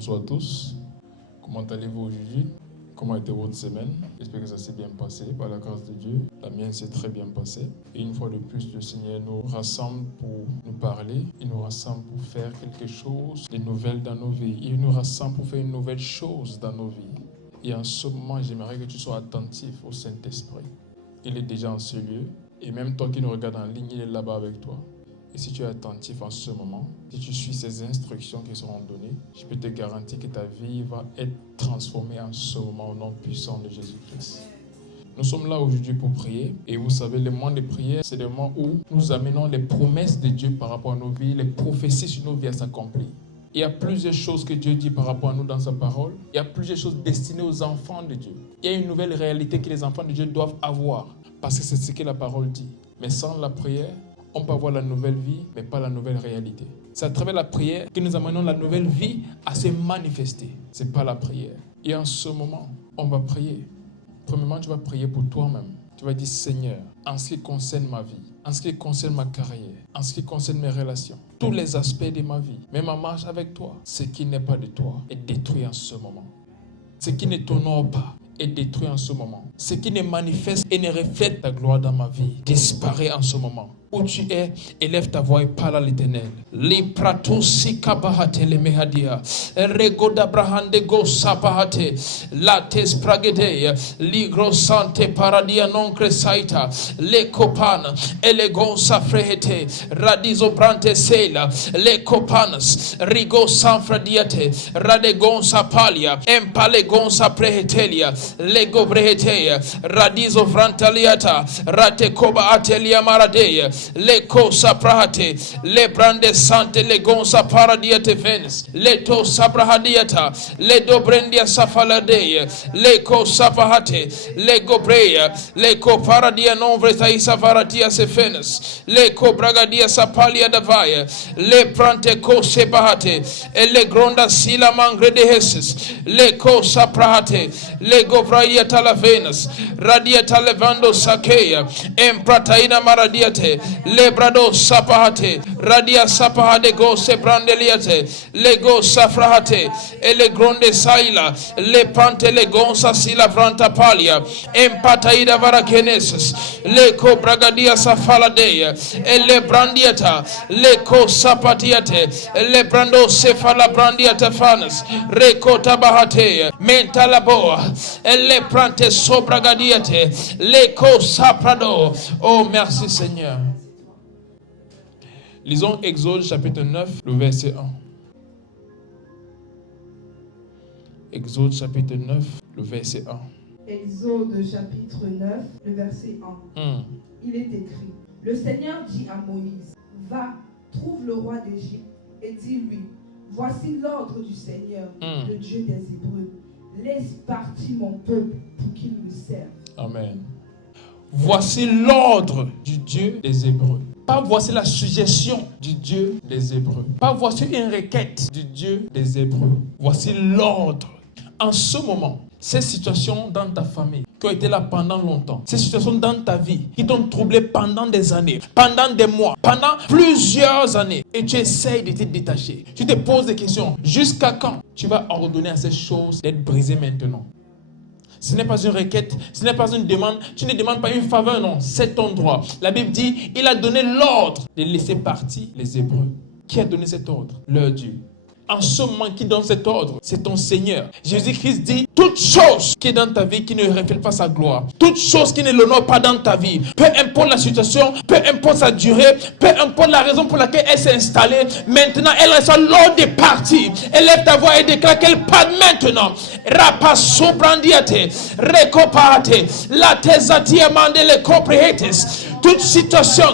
Bonsoir à tous. Comment allez-vous aujourd'hui? Comment était votre semaine? J'espère que ça s'est bien passé par la grâce de Dieu. La mienne s'est très bien passée. Et une fois de plus, le Seigneur nous rassemble pour nous parler. Il nous rassemble pour faire quelque chose de nouvel dans nos vies. Il nous rassemble pour faire une nouvelle chose dans nos vies. Et en ce moment, j'aimerais que tu sois attentif au Saint-Esprit. Il est déjà en ce lieu. Et même toi qui nous regardes en ligne, il est là-bas avec toi. Et si tu es attentif en ce moment, si tu suis ces instructions qui seront données, je peux te garantir que ta vie va être transformée en ce moment au nom puissant de Jésus-Christ. Nous sommes là aujourd'hui pour prier. Et vous savez, le moment de prière, c'est le moment où nous amenons les promesses de Dieu par rapport à nos vies, les prophéties sur nos vies à s'accomplir. Il y a plusieurs choses que Dieu dit par rapport à nous dans sa parole. Il y a plusieurs choses destinées aux enfants de Dieu. Il y a une nouvelle réalité que les enfants de Dieu doivent avoir. Parce que c'est ce que la parole dit. Mais sans la prière, on peut avoir la nouvelle vie, mais pas la nouvelle réalité. C'est à travers la prière que nous amenons la nouvelle vie à se manifester. Ce n'est pas la prière. Et en ce moment, on va prier. Premièrement, tu vas prier pour toi-même. Tu vas dire, Seigneur, en ce qui concerne ma vie, en ce qui concerne ma carrière, en ce qui concerne mes relations, tous les aspects de ma vie, même ma marche avec toi, ce qui n'est pas de toi est détruit en ce moment. Ce qui ne t'honore pas est détruit en ce moment. Ce qui ne manifeste et ne reflète ta gloire dans ma vie disparaît en ce moment. Où tu es, élève ta voix et parle à l'Éternel. Li prato si kabahate le mehadia. Rego d'abrahande go sapahate. La tes pragede. Li grosante paradia non cresaita. Le copan. Ele gonsa frehete. Radizo brante sela. Le copanas. Rigo sanfradiate. Rade gonsa palia. Empale gonsa prehetelia. Le gobrehetea. Radizo vrantaliata. Rate koba atelia maradeia. Le cosa prahate, le brande sante, le gonza paradiate venes, le to sabrahadiata, le dobrendia safaladeia, le cosa pahate, le gobreia, le co paradia non vretaisa varadia sefenes, le co bragadia sapalia davaya, le prante co sebahate, e le gronda sila mangre de heses, le cosa prahate, le gobraia talavenas, radia talevando sakea, emprataina maradiate, Lebrado sapahate, radia sapahade go sebrandeliate, lego safrahate, ele gronde saila, le pante le gonsa sila vranta palia, empataida varakeneses, leko bragadia safaladeia, ele brandiata, leko sapatiate, le brando sefala brandiata fanas, reko tabahate, mentalaboa, ele prante sobragadiate, leko saprado. Oh, merci Seigneur. Lisons Exode chapitre 9, le verset 1. Exode chapitre 9, le verset 1. Exode chapitre 9, le verset 1. Il est écrit, le Seigneur dit à Moïse, va, trouve le roi d'Égypte et dis-lui, voici l'ordre du Seigneur, le Dieu des Hébreux. Laisse partir mon peuple pour qu'il me serve. Amen. Voici l'ordre du Dieu des Hébreux. Pas voici la suggestion du Dieu des Hébreux. Pas voici une requête du Dieu des Hébreux. Voici l'ordre. En ce moment, ces situations dans ta famille qui ont été là pendant longtemps, ces situations dans ta vie qui t'ont troublé pendant des années, pendant des mois, pendant plusieurs années, et tu essayes de te détacher. Tu te poses des questions. Jusqu'à quand tu vas ordonner à ces choses d'être brisées maintenant? Ce n'est pas une requête, ce n'est pas une demande, tu ne demandes pas une faveur, non, c'est ton droit. La Bible dit, il a donné l'ordre de laisser partir les Hébreux. Qui a donné cet ordre? Leur Dieu. En ce moment, qui donne cet ordre? C'est ton Seigneur. Jésus-Christ dit, toute chose qui est dans ta vie qui ne reflète pas sa gloire, toute chose qui ne l'honore pas dans ta vie, peu importe la situation, peu importe sa durée, peu importe la raison pour laquelle elle s'est installée, maintenant elle reçoit l'ordre de partir. Élève ta voix et déclare qu'elle part maintenant. Rapasso brandiate, recopate, la tesatia mande le coprehetes. Toute situation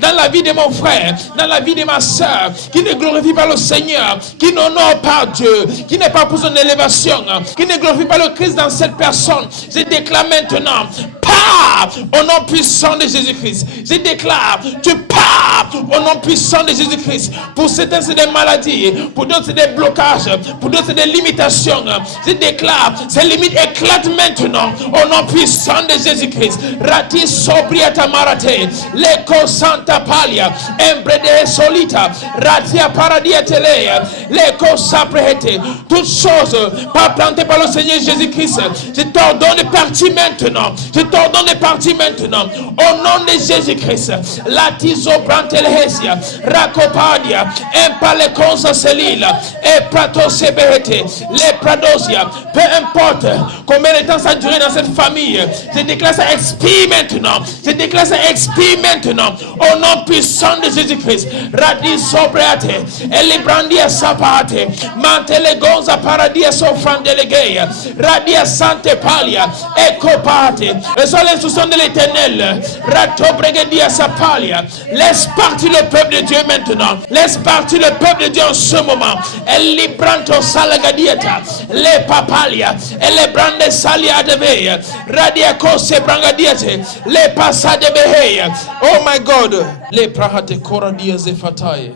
dans la vie de mon frère, dans la vie de ma soeur, qui ne glorifie pas le Seigneur, qui n'honore pas Dieu, qui n'est pas pour son élévation, qui ne glorifie pas le Christ dans cette personne, je déclare maintenant, pars au nom puissant de Jésus-Christ. Je déclare, tu pars au nom puissant de Jésus-Christ. Pour certains, c'est des maladies. Pour d'autres, c'est des blocages. Pour d'autres, c'est des limitations. Je déclare, ces limites éclatent maintenant, au nom puissant de Jésus-Christ. Rati sobriata marate, leko santa palia, embrede solita, ratia paradia telea, leko saprete. Toutes choses pas plantées par le Seigneur Jésus-Christ, je t'ordonne de partir maintenant. Je t'ordonne de partir maintenant. Au nom de Jésus-Christ. Latizo brantelhesia, racopadia, empaleconsa selila, et prato sebehete, les pradosia. Peu importe combien de temps ça a duré dans cette famille, je déclare ça expire maintenant. Je déclare ça expire maintenant. Au nom puissant de Jésus-Christ. Radis sobreate, et brandia sapate, mantele gonza paradia sofrandelegeia, radia sante palia, ecopate. Reçois l'instruction de l'Éternel. Rato bregedia sapalia. Laisse partir le peuple de Dieu maintenant. Laisse partir le peuple de Dieu en ce moment. El libranto salagadieta, le papalia, et les brandes salia de veille, radia cose brangadiete, les passa de beheia. Oh my God, les prahate coradia zefataye.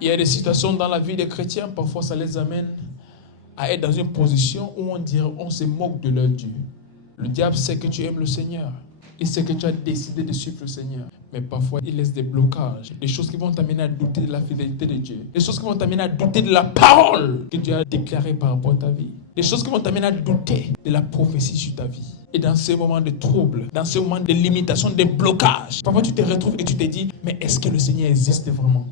Il y a des situations dans la vie des chrétiens, parfois ça les amène à être dans une position où on dirait on se moque de leur Dieu. Le diable sait que tu aimes le Seigneur. Il sait que tu as décidé de suivre le Seigneur. Mais parfois, il laisse des blocages. Des choses qui vont t'amener à douter de la fidélité de Dieu. Des choses qui vont t'amener à douter de la parole que Dieu a déclarée par rapport à ta vie. Des choses qui vont t'amener à douter de la prophétie sur ta vie. Et dans ces moments de trouble, dans ces moments de limitation, de blocage, parfois tu te retrouves et tu te dis, mais est-ce que le Seigneur existe vraiment?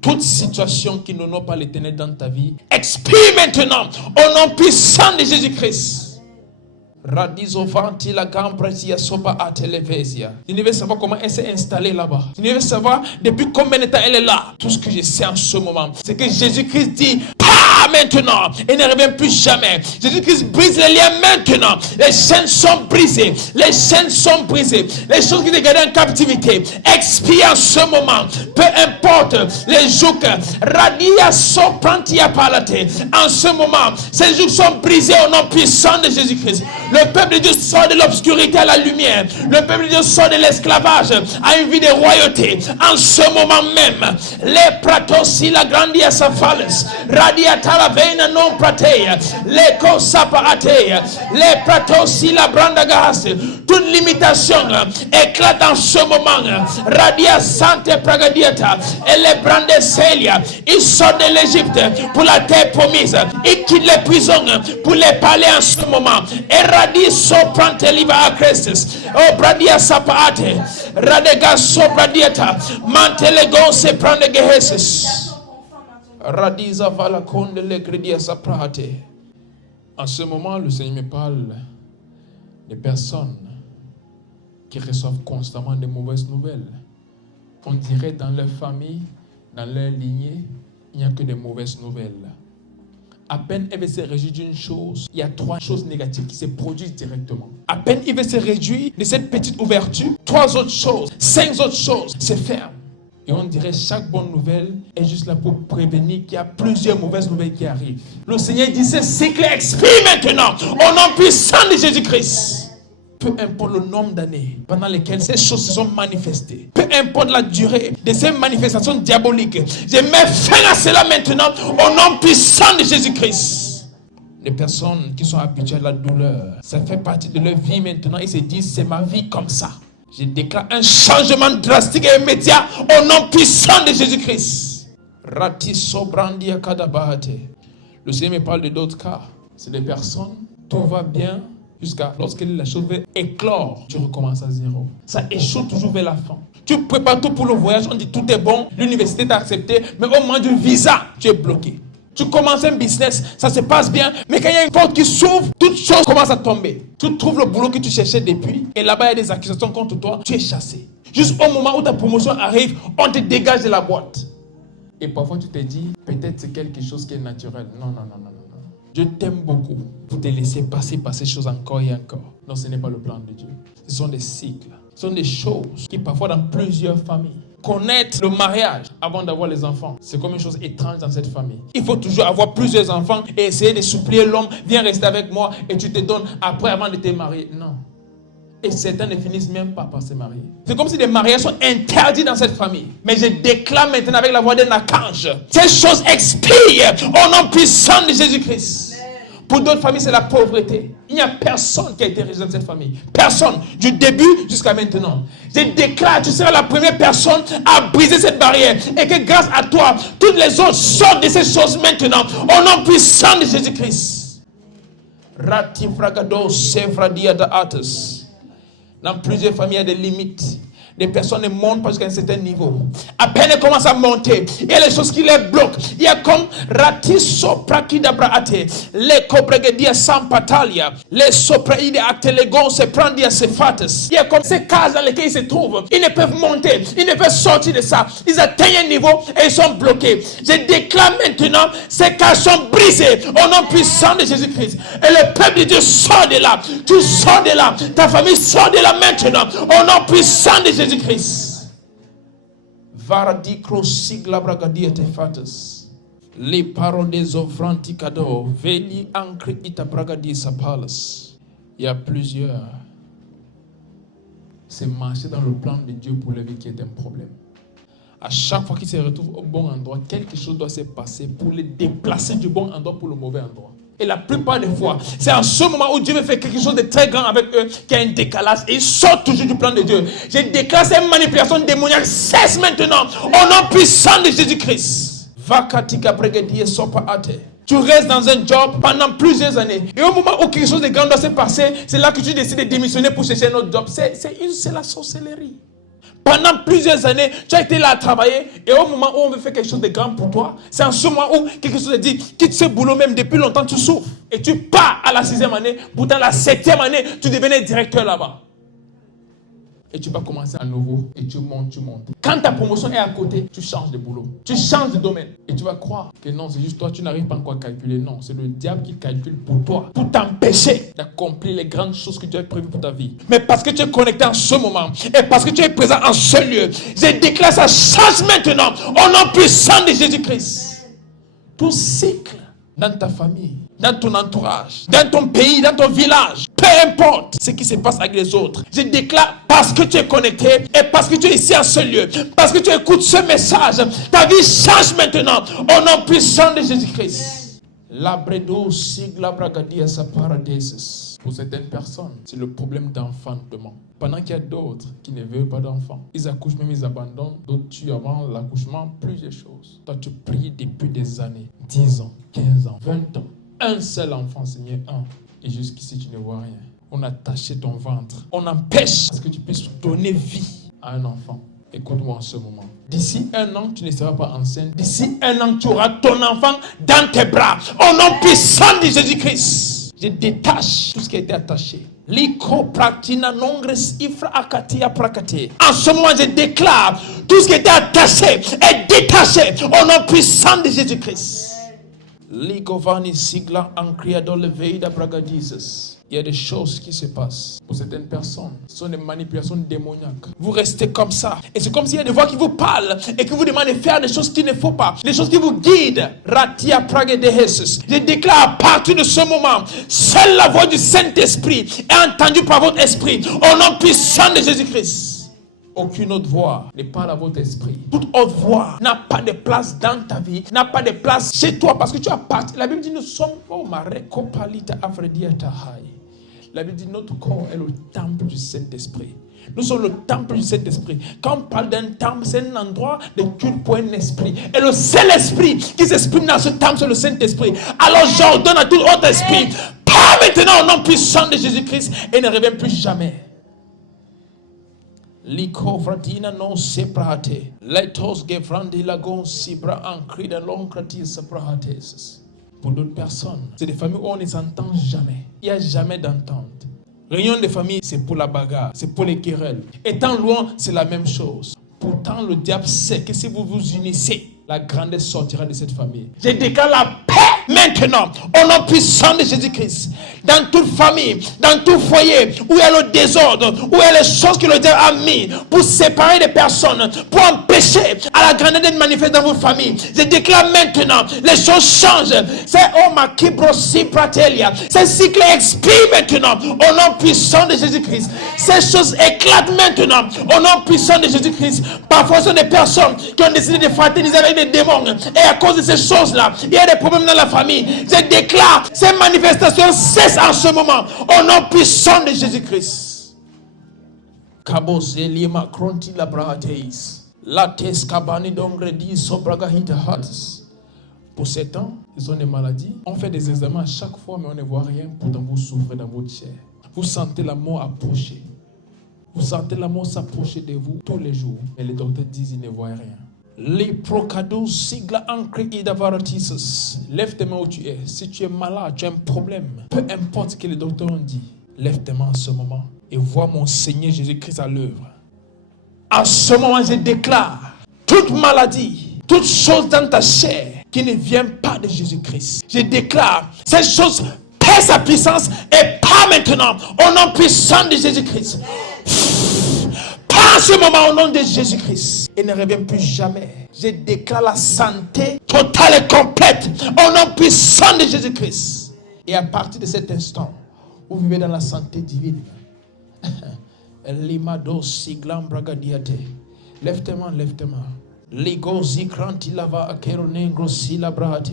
Toute situation qui n'honore pas l'Éternel dans ta vie, expire maintenant au nom puissant de Jésus-Christ. Tu ne veux savoir comment elle s'est installée là-bas. Tu ne veux savoir depuis combien de temps elle est là. Tout ce que je sais en ce moment, c'est que Jésus-Christ dit pas maintenant et ne revient plus jamais. Jésus-Christ brise les liens maintenant. Les chaînes sont brisées. Les chaînes sont brisées. Les choses qui te gardaient en captivité expirent en ce moment. Peu importe les jours. Radia soprantia palate. En ce moment, ces jours sont brisés au nom puissant de Jésus-Christ. Le peuple de Dieu sort de l'obscurité à la lumière. Le peuple de Dieu sort de l'esclavage à une vie de royauté. En ce moment même, les pratosi la grandia safales, radiata la veina non prateia, les cosapateia, les pratosi la branda gas. Toute limitation éclate en ce moment. Radia sante pragadiata et les brande celia. Ils sortent de l'Égypte pour la terre promise. Ils quittent les prisons pour les palais en ce moment. Et Radi soprante liva a Christus. Oh bradia sapate. Radega sopradieta. Mantelegon se prende gehesis. Radiza vala konde le gredia saprate. En ce moment, le Seigneur me parle des personnes qui reçoivent constamment des mauvaises nouvelles. On dirait dans leur famille, dans leur lignée, il n'y a que des mauvaises nouvelles. À peine il veut se réjouir d'une chose, il y a 3 choses négatives qui se produisent directement. À peine il veut se réjouir de cette petite ouverture, 3 autres choses, 5 autres choses se ferment. Et on dirait chaque bonne nouvelle est juste là pour prévenir qu'il y a plusieurs mauvaises nouvelles qui arrivent. Le Seigneur dit, ce cycle expire maintenant au nom puissant de Jésus-Christ. Peu importe le nombre d'années pendant lesquelles ces choses se sont manifestées, peu importe la durée de ces manifestations diaboliques, je mets fin à cela maintenant au nom puissant de Jésus-Christ. Les personnes qui sont habituées à la douleur, ça fait partie de leur vie maintenant, ils se disent c'est ma vie comme ça. Je déclare un changement drastique et immédiat au nom puissant de Jésus-Christ. Le Seigneur me parle de d'autres cas. C'est des personnes, tout va bien jusqu'à lorsque la chose veut éclore, tu recommences à zéro. Ça échoue toujours vers la fin. Tu prépares tout pour le voyage, on dit tout est bon, l'université t'a accepté, mais au moment du visa, tu es bloqué. Tu commences un business, ça se passe bien, mais quand il y a une porte qui s'ouvre, toutes choses commencent à tomber. Tu trouves le boulot que tu cherchais depuis, et là-bas il y a des accusations contre toi, tu es chassé. Juste au moment où ta promotion arrive, on te dégage de la boîte. Et parfois tu te dis, peut-être c'est quelque chose qui est naturel. Non. Je t'aime beaucoup pour te laisser passer par ces choses encore et encore. Non, ce n'est pas le plan de Dieu. Ce sont des cycles. Ce sont des choses qui parfois dans plusieurs familles. Connaître le mariage avant d'avoir les enfants, c'est comme une chose étrange dans cette famille. Il faut toujours avoir plusieurs enfants et essayer de supplier l'homme, viens rester avec moi et tu te donnes après avant de te marier. Non. Et certains ne finissent même pas par se marier. C'est comme si les mariages sont interdits dans cette famille. Mais je déclare maintenant avec la voix d'un archange. Ces choses expirent au nom puissant de Jésus-Christ. Pour d'autres familles, c'est la pauvreté. Il n'y a personne qui a été riche dans cette famille. Personne. Du début jusqu'à maintenant. Je déclare, tu seras la première personne à briser cette barrière. Et que grâce à toi, toutes les autres sortent de ces choses maintenant. Au nom puissant de Jésus-Christ. Rati fragado sevradia da ates. Dans plusieurs familles, il y a des limites. Les personnes ne montent pas jusqu'à un certain niveau. À peine elles commencent à monter, il y a les choses qui les bloquent. Il y a comme Ratiso Prakidabraate, les Cobregedia Sampatalia, les Sopraide Actelegon se prendia Cefates. Il y a comme ces cases dans lesquelles ils se trouvent. Ils ne peuvent monter, ils ne peuvent sortir de ça. Ils atteignent un niveau et ils sont bloqués. Je déclare maintenant, ces cases sont brisées au nom puissant de Jésus-Christ. Et le peuple de Dieu sort de là. Tu sors de là. Ta famille sort de là maintenant. Au nom puissant de Jésus-Christ. Varadicro sigla bragadia te fates. Les paroles des offranticado veli ancre ita bragadi sapalas. Il y a plusieurs. C'est marcher dans le plan de Dieu pour la vie qui est un problème. À chaque fois qu'ils se retrouvent au bon endroit, quelque chose doit se passer pour les déplacer du bon endroit pour le mauvais endroit. Et la plupart des fois, c'est en ce moment où Dieu veut faire quelque chose de très grand avec eux qu'il y a un décalage et ils sortent toujours du plan de Dieu. Je déclare cette manipulation démoniaque cesse maintenant au nom puissant de Jésus-Christ. Tu restes dans un job pendant plusieurs années. Et au moment où quelque chose de grand doit se passer, c'est là que tu décides de démissionner pour chercher un autre job. C'est la sorcellerie. Pendant plusieurs années, tu as été là à travailler et au moment où on veut faire quelque chose de grand pour toi, c'est en ce moment où quelque chose te dit, quitte ce boulot même depuis longtemps, tu souffres. Et tu pars à la 6e année, pourtant la 7e année, tu devenais directeur là-bas. Et tu vas commencer à nouveau et tu montes. Quand ta promotion est à côté, tu changes de boulot. Tu changes de domaine. Et tu vas croire que non, c'est juste toi, tu n'arrives pas encore à calculer. Non, c'est le diable qui calcule pour toi, pour t'empêcher d'accomplir les grandes choses que tu as prévues pour ta vie. Mais parce que tu es connecté en ce moment et parce que tu es présent en ce lieu, je déclare ça change maintenant au nom puissant de Jésus-Christ. Tout cycle dans ta famille, dans ton entourage, dans ton pays, dans ton village, peu importe ce qui se passe avec les autres, je déclare parce que tu es connecté et parce que tu es ici à ce lieu, parce que tu écoutes ce message, ta vie change maintenant au nom puissant de Jésus-Christ. Labredo sigla bragadia sa paradises. Pour certaines personnes, c'est le problème d'enfantement. Pendant qu'il y a d'autres qui ne veulent pas d'enfants. Ils accouchent, même ils abandonnent. D'autres tuent avant l'accouchement, plusieurs choses. Toi, tu pries depuis des années, 10 ans, 15 ans, 20 ans. Un seul enfant, Seigneur, un. Et jusqu'ici, tu ne vois rien. On a taché ton ventre. On empêche à ce que tu puisses donner vie à un enfant. Écoute-moi en ce moment. D'ici 1 an, tu ne seras pas enceinte. D'ici 1 an, tu auras ton enfant dans tes bras. Au nom puissant de Jésus-Christ. Je détache tout ce qui a été attaché. En ce moment, je déclare tout ce qui était attaché est détaché au nom puissant de Jésus-Christ. Il y a des choses qui se passent pour certaines personnes. Ce sont des manipulations démoniaques. Vous restez comme ça. Et c'est comme s'il y a des voix qui vous parlent et qui vous demandent de faire des choses qu'il ne faut pas. Des choses qui vous guident. Je déclare à partir de ce moment, seule la voix du Saint-Esprit est entendue par votre esprit. Au nom puissant de Jésus-Christ. Aucune autre voix ne parle à votre esprit. Toute autre voix n'a pas de place dans ta vie, n'a pas de place chez toi parce que tu as parti. La Bible dit nous sommes La Bible dit notre corps est le temple du Saint-Esprit. Nous sommes le temple du Saint-Esprit. Quand on parle d'un temple, c'est un endroit de culte pour un esprit. Et le Saint-Esprit qui s'exprime dans ce temple, c'est le Saint-Esprit. Alors j'ordonne à tout autre esprit, pas maintenant au nom puissant de Jésus-Christ et ne reviens plus jamais. Likovradina non seprate. Letos gevrandi lagon sibra ankrida lonkrati seprates. Pour d'autres personnes, c'est des familles où on ne s'entend jamais. Il n'y a jamais d'entente. Réunion de famille, c'est pour la bagarre, c'est pour les querelles. Étant loin, c'est la même chose. Pourtant, le diable sait que si vous vous unissez, la grandeur sortira de cette famille. Je déclare la paix maintenant, au nom puissant de Jésus-Christ, dans toute famille, dans tout foyer, où il y a le désordre, où il y a les choses que le diable a mis pour séparer les personnes, pour empêcher à la grandeur d'être manifeste dans votre famille. Je déclare maintenant, les choses changent. C'est ce cycle expire maintenant, au nom puissant de Jésus-Christ. Ces choses éclatent maintenant, au nom puissant de Jésus-Christ. Parfois, ce sont des personnes qui ont décidé de fraterniser avec des démons. Et à cause de ces choses-là, il y a des problèmes dans la famille. Je déclare, ces manifestations cessent en ce moment, au nom puissant de Jésus-Christ. Pour 7 ans, ils ont des maladies. On fait des examens à chaque fois, mais on ne voit rien. Pourtant, vous souffrez dans votre chair. Vous sentez la mort approcher. Vous sentez la mort s'approcher de vous tous les jours. Et les docteurs disent qu'ils ne voient rien. Les procados sigla ancré idavaratis. Lève tes mains où tu es. Si tu es malade, tu as un problème. Peu importe ce que les docteurs ont dit. Lève tes mains en ce moment et vois mon Seigneur Jésus-Christ à l'œuvre. En ce moment, je déclare toute maladie, toute chose dans ta chair qui ne vient pas de Jésus-Christ. Je déclare cette chose perd sa puissance et pas maintenant au nom puissant de Jésus-Christ. Pas en ce moment au nom de Jésus-Christ. Et ne revient plus jamais. Je déclare la santé totale et complète au nom puissant de Jésus-Christ. Et à partir de cet instant, vous vivez dans la santé divine. Lève tes mains, lève tes mains. Ligo zikranti lava akero negro sila brate.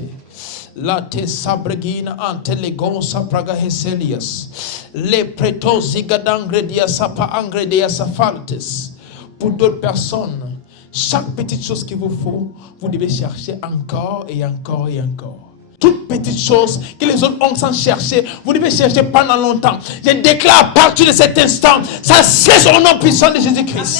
La te sabregina ante legon sapraga heselias. Le preto zigadangredia sapa angredia safaltes. Pour d'autres personnes, chaque petite chose qu'il vous faut, vous devez chercher encore et encore et encore. Toute petite chose que les autres ont sans chercher, vous devez chercher pendant longtemps. Je déclare à partir de cet instant, ça cesse au nom puissant de Jésus-Christ.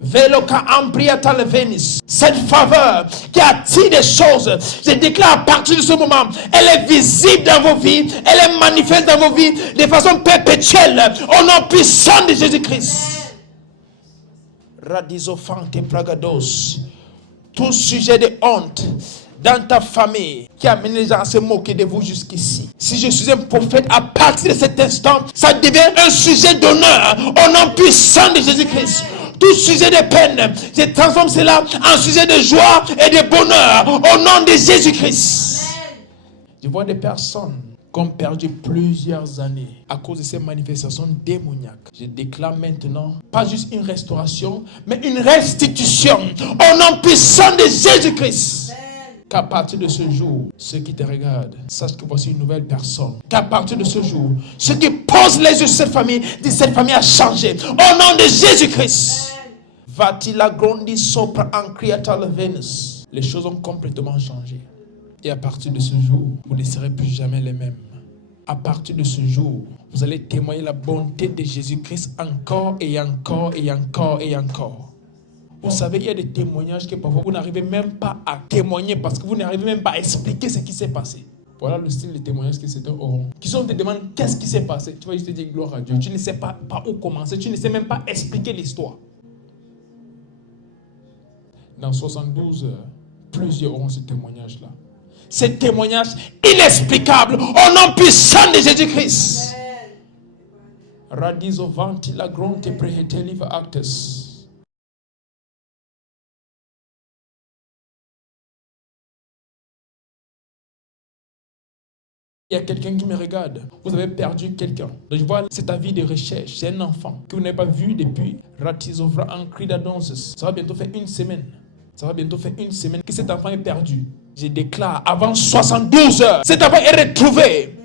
Veloka ambriata levenis. Cette faveur qui attire des choses, je déclare à partir de ce moment, elle est visible dans vos vies, elle est manifeste dans vos vies de façon perpétuelle au nom puissant de Jésus-Christ. Radizofante pragados. Tout sujet de honte dans ta famille qui a amené les gens à se moquer de vous jusqu'ici. Si je suis un prophète, à partir de cet instant, ça devient un sujet d'honneur au nom puissant de Jésus-Christ. Tout sujet de peine, je transforme cela en sujet de joie et de bonheur au nom de Jésus-Christ. Je vois des personnes qui ont perdu plusieurs années à cause de ces manifestations démoniaques. Je déclare maintenant, pas juste une restauration, mais une restitution au nom puissant de Jésus-Christ. Qu'à partir de ce jour, ceux qui te regardent sachent que voici une nouvelle personne. Qu'à partir de ce jour, ceux qui posent les yeux sur cette famille disent cette famille a changé. Au nom de Jésus-Christ. Va-t-il agrandir sopra en creator Venus. Les choses ont complètement changé. Et à partir de ce jour, vous ne serez plus jamais les mêmes. À partir de ce jour, vous allez témoigner la bonté de Jésus-Christ encore et encore et encore et encore. Vous savez, il y a des témoignages que parfois vous n'arrivez même pas à témoigner parce que vous n'arrivez même pas à expliquer ce qui s'est passé. Voilà le style de témoignage que certains auront. Qui sont te demandent qu'est-ce qui s'est passé. Tu vas juste te dire gloire à Dieu. Tu ne sais pas par où commencer. Tu ne sais même pas expliquer l'histoire. Dans 72 heures, plusieurs auront ce témoignage-là. Ce témoignage inexplicable au nom puissant de Jésus-Christ. Radizo vanti la gronte preheteliva actes. Il y a quelqu'un qui me regarde. Vous avez perdu quelqu'un. Donc je vois, c'est ta vie de recherche. C'est un enfant que vous n'avez pas vu depuis. Ratizovra en cridadonces. Ça va bientôt faire une semaine. Ça va bientôt faire une semaine que cet enfant est perdu. Je déclare, avant 72 heures, cet enfant est retrouvé.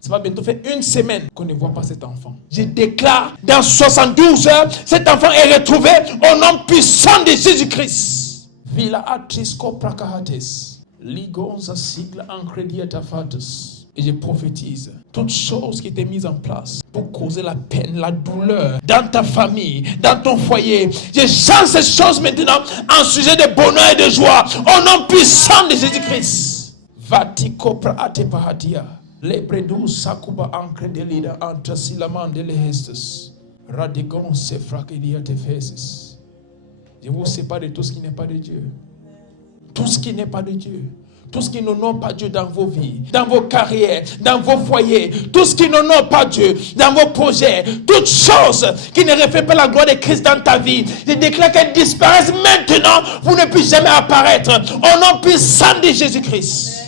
Ça va bientôt faire une semaine qu'on ne voit pas cet enfant. Je déclare, dans 72 heures, cet enfant est retrouvé au nom puissant de Jésus-Christ. Villa atrisco prakahates. Ligonza sigla ancrediata fatus. Et je prophétise toute chose qui était mise en place pour causer la peine, la douleur dans ta famille, dans ton foyer. Je change ces choses maintenant en sujet de bonheur et de joie au nom puissant de Jésus-Christ. Vati copra ate pahatia. Lebredou sakuba ancredelida entre silaman de lehestes. Radigon se fraquedia te feces. Je vous sépare de tout ce qui n'est pas de Dieu. Tout ce qui n'est pas de Dieu. Tout ce qui n'honore pas Dieu dans vos vies, dans vos carrières, dans vos foyers, tout ce qui n'honore pas Dieu dans vos projets, toutes choses qui ne reflètent pas la gloire de Christ dans ta vie, je déclare qu'elles disparaissent maintenant. Vous ne puissiez jamais apparaître au nom puissant de Jésus-Christ.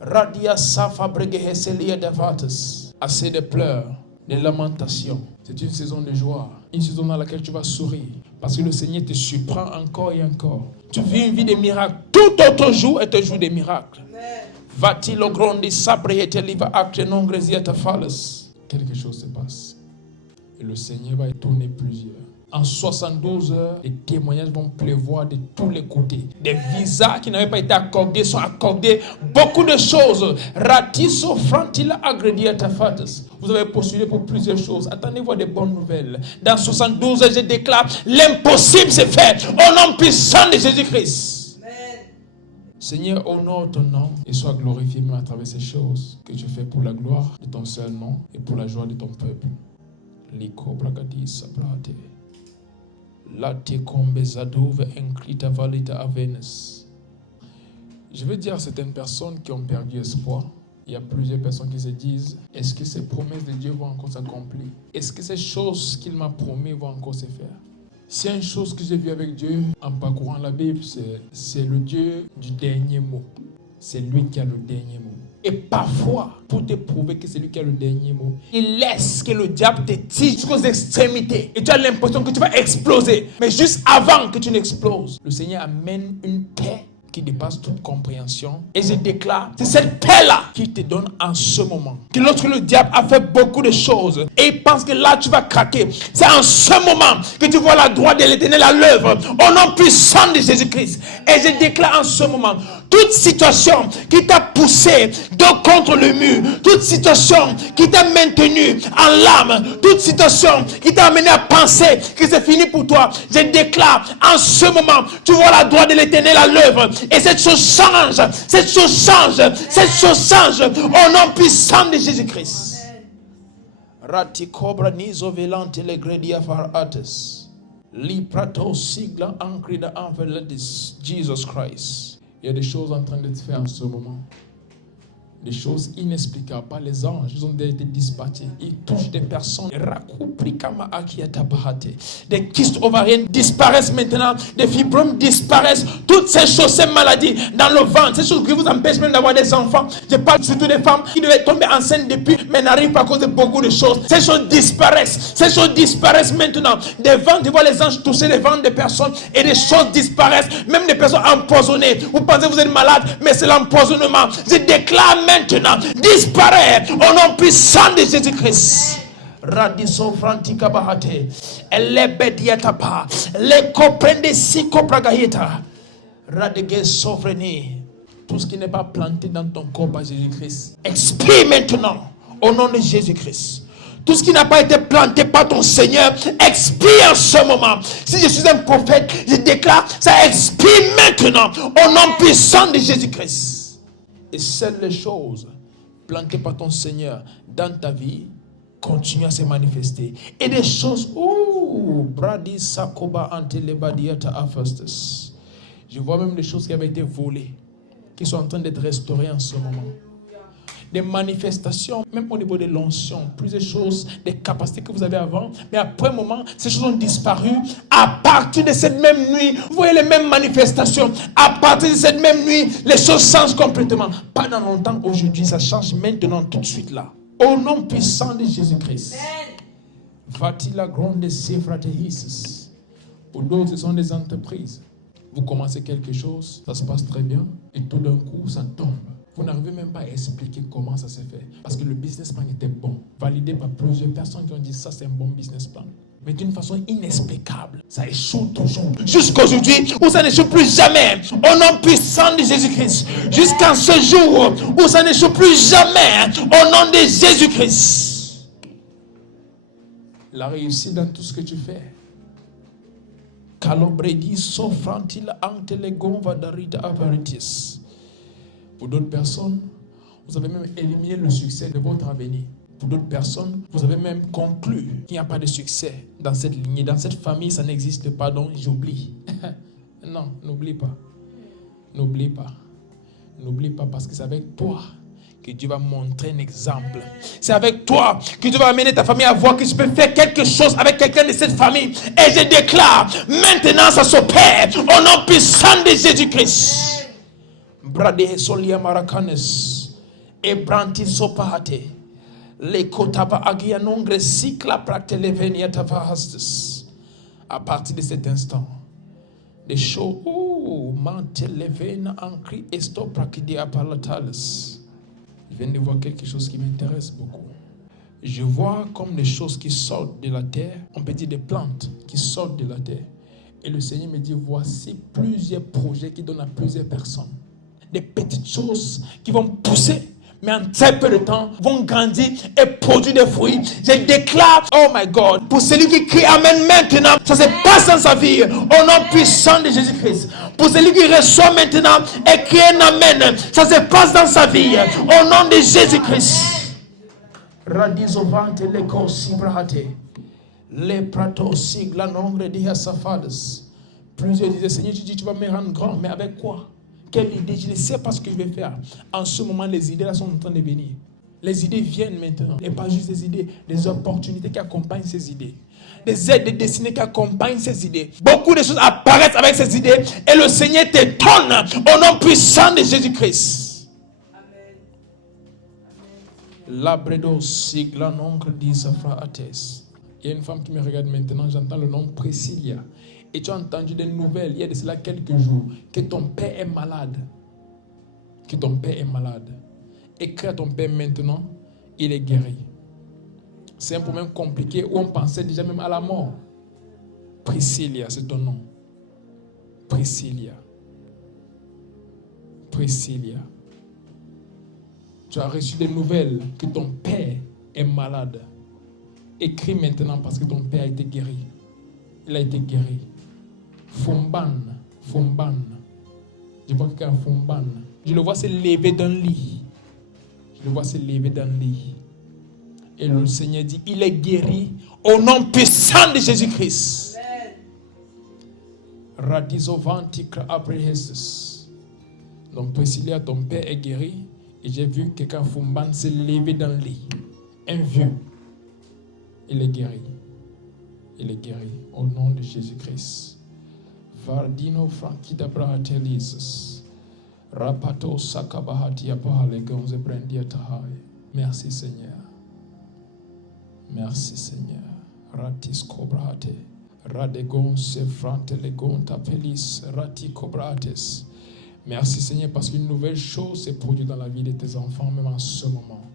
Radia Safa Bregeheselia Davatas. Assez de pleurs, de lamentations. C'est une saison de joie, une saison dans laquelle tu vas sourire parce que le Seigneur te surprend encore et encore. Tu vis une vie de miracles. Tout autre jour est un jour de miracles. Va-t-il au grand des sabres et te livre acte non grésia ta falas. Quelque chose se passe. Et le Seigneur va étonner plusieurs. En 72 heures, les témoignages vont pleuvoir de tous les côtés. Des visas qui n'avaient pas été accordés sont accordés. Beaucoup de choses. Ratiso frantila agredia tafatas. Vous avez postulé pour plusieurs choses. Attendez-vous à des bonnes nouvelles. Dans 72 heures, je déclare, l'impossible s'est fait au nom puissant de Jésus-Christ. Seigneur, honore ton nom et sois glorifié même à travers ces choses que tu fais pour la gloire de ton seul nom et pour la joie de ton peuple. Liko bragadi sabrate. Je veux dire à certaines personnes qui ont perdu espoir, il y a plusieurs personnes qui se disent, est-ce que ces promesses de Dieu vont encore s'accomplir? Est-ce que ces choses qu'il m'a promis vont encore se faire? C'est une chose que j'ai vue avec Dieu en parcourant la Bible, c'est le Dieu du dernier mot. C'est lui qui a le dernier mot. Et parfois, pour te prouver que c'est lui qui a le dernier mot, il laisse que le diable te tire jusqu'aux extrémités. Et tu as l'impression que tu vas exploser. Mais juste avant que tu n'exploses, le Seigneur amène une paix qui dépasse toute compréhension. Et je déclare, c'est cette paix-là qu'il te donne en ce moment. Que lorsque le diable a fait beaucoup de choses et il pense que là tu vas craquer, c'est en ce moment que tu vois la droite de l'Éternel à l'œuvre au nom puissant de Jésus-Christ. Et je déclare en ce moment, toute situation qui t'a poussé dos contre le mur, toute situation qui t'a maintenu en larmes, toute situation qui t'a amené à penser que c'est fini pour toi, je déclare en ce moment, tu vois la droite de l'Éternel à l'œuvre. Et cette chose change, cette chose change, cette chose change au nom puissant de Jésus-Christ. Rati cobra nizo velante le gredia far artes. Li prato sigla ancrida enveledis Jesus Christ. Il y a des choses en train de se faire en ce moment. Des choses inexplicables. Par les anges, ils ont déjà été dispatchés. Ils touchent des personnes. Des kystes ovariennes disparaissent maintenant. Des fibromes disparaissent. Toutes ces choses, ces maladies dans le ventre, ces choses qui vous empêchent même d'avoir des enfants. Je parle surtout des femmes qui devaient tomber enceintes depuis, mais n'arrivent pas à cause de beaucoup de choses. Ces choses disparaissent. Ces choses disparaissent maintenant. Des ventres, tu vois les anges toucher les ventres des personnes et des choses disparaissent. Même des personnes empoisonnées. Vous pensez que vous êtes malade, mais c'est l'empoisonnement. Je déclare maintenant, disparaît au nom puissant de Jésus-Christ. Radiso frantika bahate, elle bediatapa, les comprende siko pragayeta, radege sovreni. Tout ce qui n'est pas planté dans ton corps par Jésus-Christ, expire maintenant au nom de Jésus-Christ. Tout ce qui n'a pas été planté par ton Seigneur, expire en ce moment. Si je suis un prophète, je déclare, ça expire maintenant au nom puissant de Jésus-Christ. Et seules les choses plantées par ton Seigneur dans ta vie continuent à se manifester. Et des choses, Bradi Sakoba Antelebadiata Afastes. Je vois même des choses qui avaient été volées, qui sont en train d'être restaurées en ce moment. Des manifestations, même au niveau de l'onction, plusieurs choses, des capacités que vous avez avant, mais après un moment, ces choses ont disparu. À partir de cette même nuit, vous voyez les mêmes manifestations. À partir de cette même nuit, les choses changent complètement. Pas dans longtemps, aujourd'hui, ça change maintenant, tout de suite là. Au nom puissant de Jésus-Christ. Va-t-il la grande séfratéis. Pour d'autres, ce sont des entreprises. Vous commencez quelque chose, ça se passe très bien, et tout d'un coup, ça tombe. Vous n'arrivez même pas à expliquer comment ça s'est fait. Parce que le business plan était bon. Validé par plusieurs personnes qui ont dit ça c'est un bon business plan. Mais d'une façon inexplicable, ça échoue toujours. Jusqu'aujourd'hui, où ça n'échoue plus jamais. Au nom puissant de Jésus-Christ. Jusqu'à ce jour, où ça n'échoue plus jamais. Au nom de Jésus-Christ. La réussite dans tout ce que tu fais. Calobredi sofrantil antelegon vadarita avaritis. Pour d'autres personnes, vous avez même éliminé le succès de votre avenir. Pour d'autres personnes, vous avez même conclu qu'il n'y a pas de succès dans cette lignée, dans cette famille, ça n'existe pas, donc j'oublie. Non, n'oublie pas. N'oublie pas. N'oublie pas, parce que c'est avec toi que Dieu va montrer un exemple. C'est avec toi que Dieu va amener ta famille à voir que tu peux faire quelque chose avec quelqu'un de cette famille. Et je déclare, maintenant ça s'opère au nom puissant de Jésus-Christ. Brade solia marakanes et branti sopahate le kotaba agia nongre sikla prakte levenia tavahastes. À partir de cet instant, les choses mante levena ancri esto prakidia palatales. Je viens de voir quelque chose qui m'intéresse beaucoup. Je vois comme des choses qui sortent de la terre, on peut dire des plantes qui sortent de la terre. Et le Seigneur me dit, voici plusieurs projets qui donnent à plusieurs personnes. Des petites choses qui vont pousser, mais en très peu de temps, vont grandir et produire des fruits. Je déclare, oh my God, pour celui qui crie Amen maintenant, ça se passe dans sa vie, au nom puissant de Jésus-Christ. Pour celui qui reçoit maintenant et crie un Amen, ça se passe dans sa vie, au nom de Jésus-Christ. Radizovante le cosibrate, les pratos sigla nombre de safadas. Plusieurs disaient, Seigneur, tu dis, tu vas me rendre grand, mais avec quoi? Quelle idée? Je ne sais pas ce que je vais faire. En ce moment, les idées là sont en train de venir. Les idées viennent maintenant. Et pas juste des idées, des opportunités qui accompagnent ces idées. Des aides de destinée qui accompagnent ces idées. Beaucoup de choses apparaissent avec ces idées. Et le Seigneur t'étonne au nom puissant de Jésus-Christ. Amen. Labredo sigla nongre di safra ates. Il y a une femme qui me regarde maintenant. J'entends le nom Priscilla. Et tu as entendu des nouvelles, il y a de cela quelques jours, que ton père est malade. Que ton père est malade. Écris à ton père maintenant, il est guéri. C'est un problème compliqué où on pensait déjà même à la mort. Priscilla, c'est ton nom. Priscilla. Priscilla. Tu as reçu des nouvelles que ton père est malade. Écris maintenant parce que ton père a été guéri. Il a été guéri. Fumban. Je vois quelqu'un Fumban. Je le vois se lever d'un lit. Et le Seigneur dit, il est guéri au nom puissant de Jésus-Christ. Radizovantikra aprehesus. Donc Priscilla, ton père est guéri. Et j'ai vu quelqu'un Fumban se lever dans le lit. Un vieux. Il est guéri. Au nom de Jésus-Christ. Vardino frankida brahatelis. Rapato sakabahati apahale gonze brandia tahai. Merci Seigneur. Ratis kobrahate. Radegon se frante legon tapelis. Rati kobrates. Merci Seigneur parce qu'une nouvelle chose s'est produite dans la vie de tes enfants même en ce moment.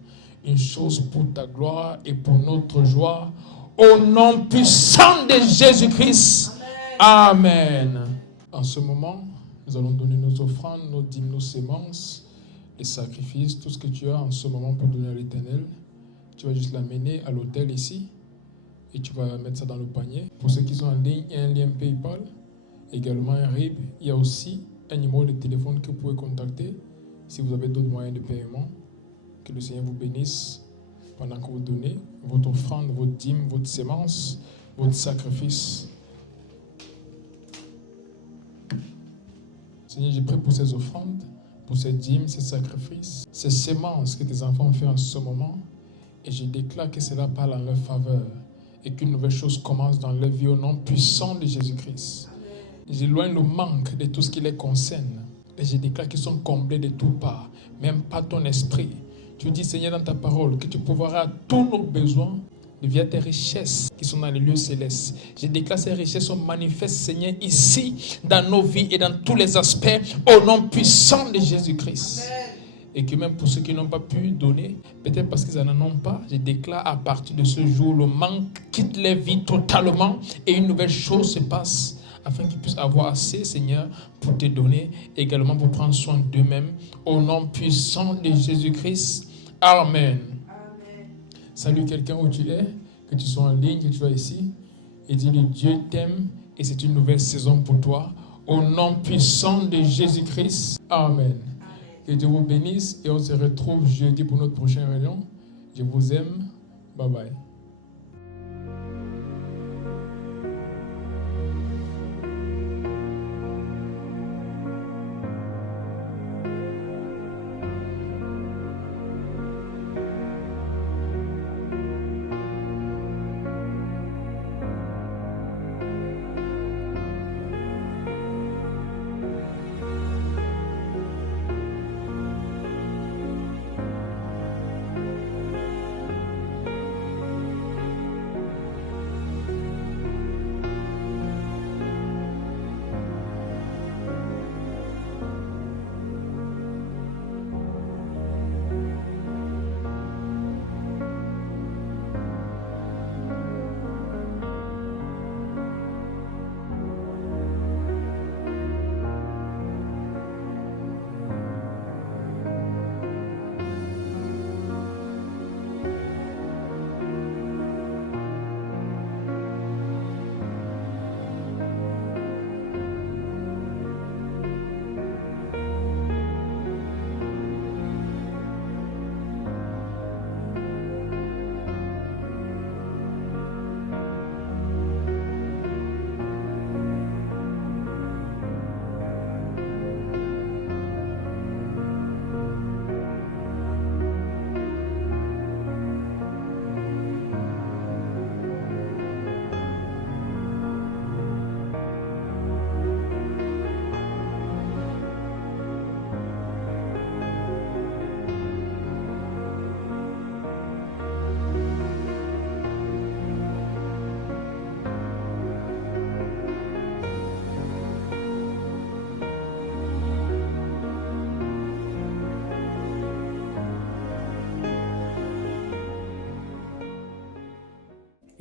Une chose pour ta gloire et pour notre joie. Au nom puissant de Jésus-Christ. Amen. En ce moment, nous allons donner nos offrandes, nos dîmes, nos sémences, les sacrifices, tout ce que tu as en ce moment pour donner à l'Éternel. Tu vas juste l'amener à l'autel ici et tu vas mettre ça dans le panier. Pour ceux qui sont en ligne, il y a un lien PayPal, également un RIB. Il y a aussi un numéro de téléphone que vous pouvez contacter si vous avez d'autres moyens de paiement. Que le Seigneur vous bénisse pendant que vous donnez votre offrande, votre dîme, votre sémence, votre sacrifice. Seigneur, je prie pour ces offrandes, pour ces dîmes, ces sacrifices, ces sémences que tes enfants ont fait en ce moment. Et je déclare que cela parle en leur faveur et qu'une nouvelle chose commence dans leur vie au nom puissant de Jésus-Christ. J'éloigne le manque de tout ce qui les concerne. Et je déclare qu'ils sont comblés de toutes parts, même par ton esprit. Tu dis, Seigneur, dans ta parole, que tu pourvoiras tous nos besoins via tes richesses qui sont dans les lieux célestes. Je déclare ces richesses sont manifestes, Seigneur, ici, dans nos vies et dans tous les aspects, au nom puissant de Jésus-Christ. Amen. Et que même pour ceux qui n'ont pas pu donner, peut-être parce qu'ils n'en ont pas, je déclare à partir de ce jour, le manque quitte les vies totalement et une nouvelle chose se passe afin qu'ils puissent avoir assez, Seigneur, pour te donner, également pour prendre soin d'eux-mêmes, au nom puissant de Jésus-Christ. Amen. Salut quelqu'un où tu es, que tu sois en ligne, que tu sois ici, et dis-lui, Dieu t'aime et c'est une nouvelle saison pour toi. Au nom puissant de Jésus-Christ. Amen. Que Dieu vous bénisse et on se retrouve jeudi pour notre prochaine réunion. Je vous aime. Bye bye.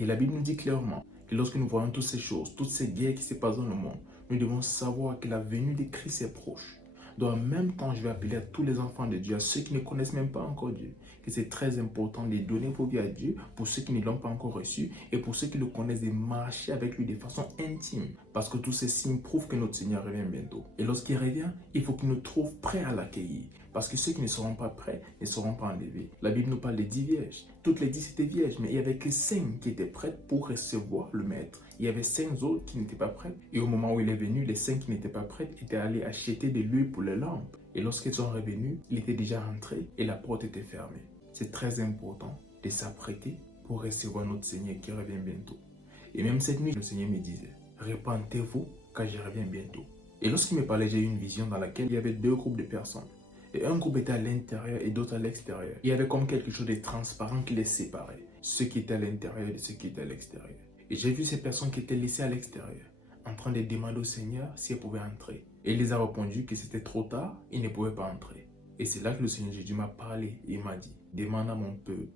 Et la Bible nous dit clairement que lorsque nous voyons toutes ces choses, toutes ces guerres qui se passent dans le monde, nous devons savoir que la venue de Christ est proche. Donc en même temps, je vais appeler à tous les enfants de Dieu, à ceux qui ne connaissent même pas encore Dieu, que c'est très important de donner vos vies à Dieu pour ceux qui ne l'ont pas encore reçu et pour ceux qui le connaissent, de marcher avec lui de façon intime. Parce que tous ces signes prouvent que notre Seigneur revient bientôt. Et lorsqu'il revient, il faut qu'il nous trouve prêts à l'accueillir. Parce que ceux qui ne seront pas prêts ne seront pas enlevés. La Bible nous parle des 10 vierges. Toutes les 10 étaient vierges, mais il y avait que 5 qui étaient prêtes pour recevoir le maître. Il y avait 5 autres qui n'étaient pas prêtes. Et au moment où il est venu, les 5 qui n'étaient pas prêtes étaient allés acheter de l'huile pour les lampes. Et lorsqu'ils sont revenus, il était déjà rentré et la porte était fermée. C'est très important de s'apprêter pour recevoir notre Seigneur qui revient bientôt. Et même cette nuit, le Seigneur me disait, repentez-vous car je reviens bientôt. Et lorsqu'il me parlait, j'ai eu une vision dans laquelle il y avait 2 groupes de personnes. Et un groupe était à l'intérieur et d'autres à l'extérieur. Il y avait comme quelque chose de transparent qui les séparait. Ceux qui étaient à l'intérieur et ceux qui étaient à l'extérieur. Et j'ai vu ces personnes qui étaient laissées à l'extérieur, en train de demander au Seigneur si elles pouvaient entrer. Et il les a répondu que c'était trop tard, ils ne pouvaient pas entrer. Et c'est là que le Seigneur Jésus m'a parlé et m'a dit, demande à mon peuple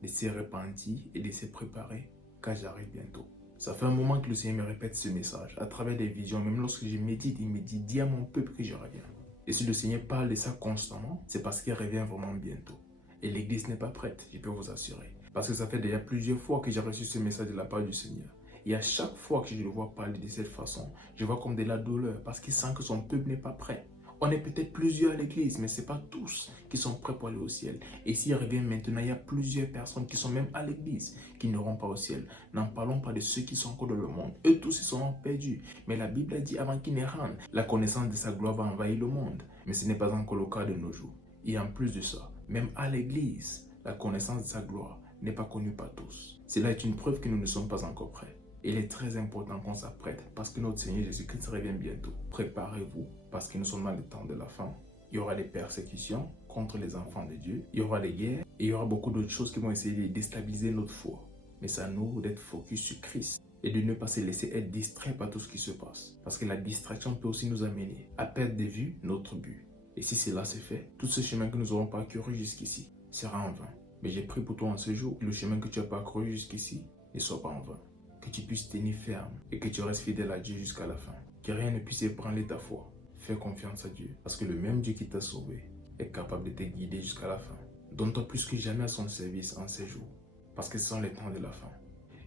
de se repentir et de se préparer, car j'arrive bientôt. Ça fait un moment que le Seigneur me répète ce message, à travers des visions, même lorsque je médite, il me dit, dis à mon peuple que je reviens. Et si le Seigneur parle de ça constamment, c'est parce qu'il revient vraiment bientôt. Et l'église n'est pas prête, je peux vous assurer. Parce que ça fait déjà plusieurs fois que j'ai reçu ce message de la part du Seigneur. Et à chaque fois que je le vois parler de cette façon, je vois comme de la douleur parce qu'il sent que son peuple n'est pas prêt. On est peut-être plusieurs à l'église, mais ce n'est pas tous qui sont prêts pour aller au ciel. Et s'il revient maintenant, il y a plusieurs personnes qui sont même à l'église qui n'auront pas au ciel. N'en parlons pas de ceux qui sont encore dans le monde. Eux tous, ils seront perdus. Mais la Bible a dit avant qu'ils ne rentrent, la connaissance de sa gloire va envahir le monde. Mais ce n'est pas encore le cas de nos jours. Et en plus de ça, même à l'église, la connaissance de sa gloire n'est pas connue par tous. Cela est une preuve que nous ne sommes pas encore prêts. Il est très important qu'on s'apprête parce que notre Seigneur Jésus-Christ revient bientôt. Préparez-vous parce que nous sommes dans le temps de la fin. Il y aura des persécutions contre les enfants de Dieu. Il y aura des guerres et il y aura beaucoup d'autres choses qui vont essayer de déstabiliser notre foi. Mais c'est à nous d'être focus sur Christ et de ne pas se laisser être distrait par tout ce qui se passe. Parce que la distraction peut aussi nous amener à perdre de vue notre but. Et si cela se fait, tout ce chemin que nous aurons parcouru jusqu'ici sera en vain. Mais j'ai prié pour toi en ce jour que le chemin que tu as parcouru jusqu'ici ne soit pas en vain. Que tu puisses tenir ferme et que tu restes fidèle à Dieu jusqu'à la fin. Que rien ne puisse ébranler ta foi. Fais confiance à Dieu parce que le même Dieu qui t'a sauvé est capable de te guider jusqu'à la fin. Donne-toi plus que jamais à son service en ces jours parce que ce sont les temps de la fin.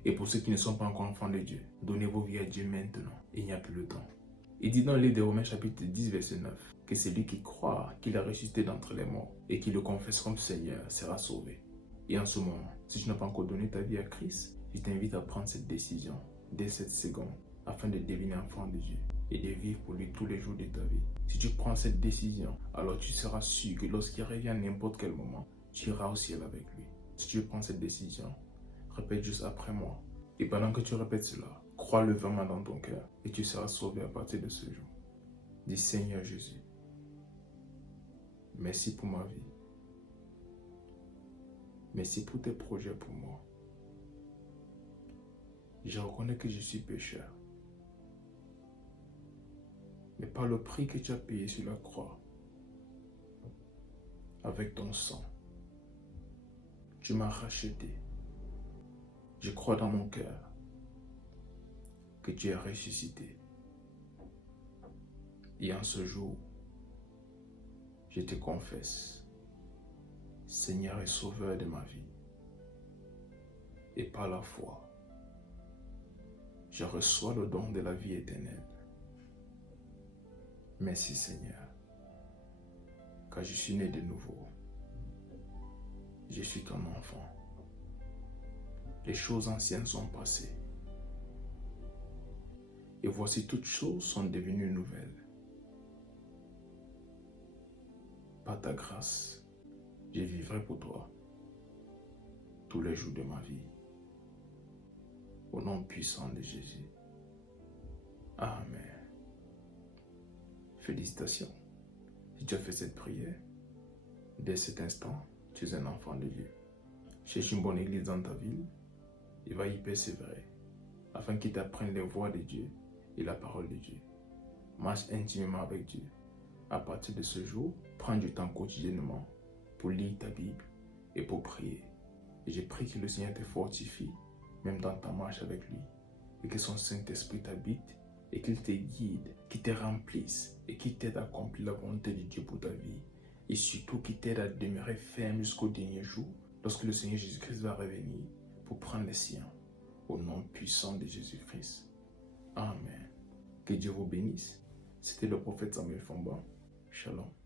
Et pour ceux qui ne sont pas encore enfants de Dieu, donnez vos vies à Dieu maintenant. Il n'y a plus le temps. Il dit dans le livre de Romains chapitre 10 verset 9 que celui qui croit qu'il a ressuscité d'entre les morts et qui le confesse comme Seigneur sera sauvé. Et en ce moment, si tu n'as pas encore donné ta vie à Christ, je t'invite à prendre cette décision dès cette seconde afin de devenir enfant de Dieu et de vivre pour lui tous les jours de ta vie. Si tu prends cette décision, alors tu seras sûr que lorsqu'il revient à n'importe quel moment, tu iras au ciel avec lui. Si tu prends cette décision, répète juste après moi. Et pendant que tu répètes cela, crois-le vraiment dans ton cœur et tu seras sauvé à partir de ce jour. Dis Seigneur Jésus, merci pour ma vie. Merci pour tes projets pour moi. Je reconnais que je suis pécheur. Mais par le prix que tu as payé sur la croix, avec ton sang, tu m'as racheté. Je crois dans mon cœur que tu es ressuscité. Et en ce jour, je te confesse, Seigneur et Sauveur de ma vie. Et par la foi, je reçois le don de la vie éternelle. Merci Seigneur, car je suis né de nouveau. Je suis ton enfant. Les choses anciennes sont passées. Et voici toutes choses sont devenues nouvelles. Par ta grâce, je vivrai pour toi tous les jours de ma vie. Au nom puissant de Jésus. Amen. Félicitations. Si tu as fait cette prière, dès cet instant, tu es un enfant de Dieu. Cherche une bonne église dans ta ville et va y persévérer afin qu'il t'apprenne les voies de Dieu et la parole de Dieu. Marche intimement avec Dieu. À partir de ce jour, prends du temps quotidiennement pour lire ta Bible et pour prier. Et je prie que le Seigneur te fortifie, même dans ta marche avec lui. Et que son Saint-Esprit t'habite et qu'il te guide, qu'il te remplisse et qu'il t'aide à accomplir la volonté de Dieu pour ta vie. Et surtout qu'il t'aide à demeurer ferme jusqu'au dernier jour, lorsque le Seigneur Jésus-Christ va revenir pour prendre les siens. Au nom puissant de Jésus-Christ. Amen. Que Dieu vous bénisse. C'était le prophète Samuel Famba. Shalom.